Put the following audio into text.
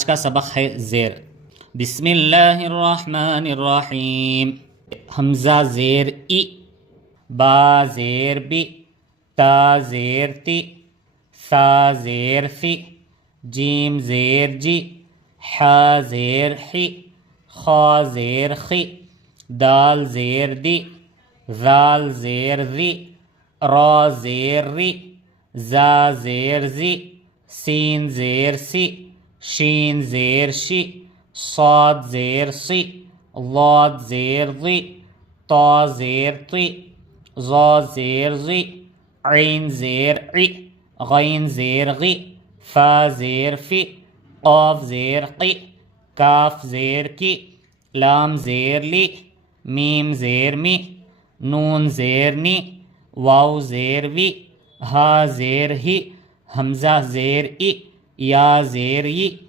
आज का सबक है ज़ेर। बिस्मिल्लाहिर्रहमानिर्रहीम। हमज़ा ज़ेर ई, बा ज़ेर बी, ता ज़ेर ती, सा ज़ेर सी, जीम ज़ेर जी, हा ज़ेर ही, खा ज़ेर खी, दाल ज़ेर दी, ज़ाल ज़ेर ज़ी, रा ज़ेर री, ज़ा ज़ेर ज़ी, सीन ज़ेर सी, शीन ज़ेर शी, साद ज़ेर सी, लाद ज़ेर ज़ी, ता ज़ेर ती, ज़ा ज़ेर ज़ी, ऐन ज़ेर ई, गैन ज़ेर गी, फ़ा ज़ेर फ़ी, क़ाफ ज़ेर क़ी, काफ ज़ेर की, लाम ज़ेर ली, मीम ज़ेर मी, नून ज़ेर नी, वाव ज़ेर वी, हा ज़ेर ही, हमज़ा ज़ेर ई, या ज़ेर ई।